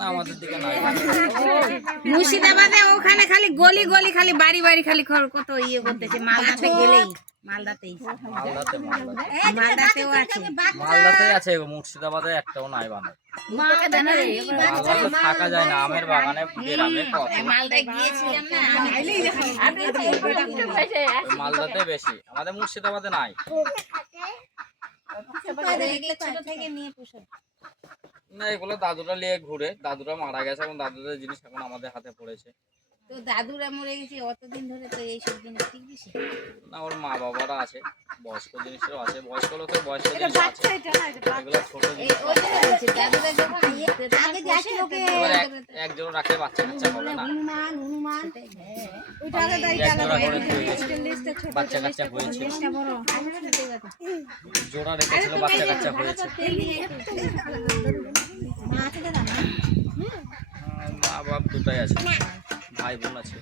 না আমাদের দিকে নাই। মুর্শিদাবাদে ওখানে খালি গলি গলি খালি বাড়ি বাড়ি খালি কত ইয়ে করতেছে। মালদাতে গেলেই মালদাতেই মালদাতেও আছে, মালদাতেই আছে, মুর্শিদাবাদে একটাও নাই বানর। মালদাতে থাকা যায় না, আমের বাগানে গ্রামে কত। মালদায় গিয়েছিলাম না মালদাতে বেশি, আমাদের মুর্শিদাবাদে নাই। ছোট থেকে নিয়ে পুষো না এগুলো দাদুরা নিয়ে ঘুরে, দাদুরা মারা গেছে এবং দাদুদের জিনিস এখন আমাদের হাতে পড়েছে। তো দাদুরা মরে গেছে অতদিন ধরে, তো এইসব জিনিস ঠিক বেশি না ওর মা বাবারা আছে, বয়স্ক জিনিসও আছে, বয়স্ক লোকের বয়স্ক জিনিস আছে, এগুলো ছোট জিনিস। দাদুরা যখন এবার একজন রাখলে বাচ্চা কাচ্চা হবে না, একজোড়া করে হয়ে গেছে, বাচ্চা কাচ্চা হয়েছে, জোড়া রেখেছিল বাচ্চা কাচ্চা হয়েছে। মা বাপ দুটাই আছে, ভাই বোন আছে।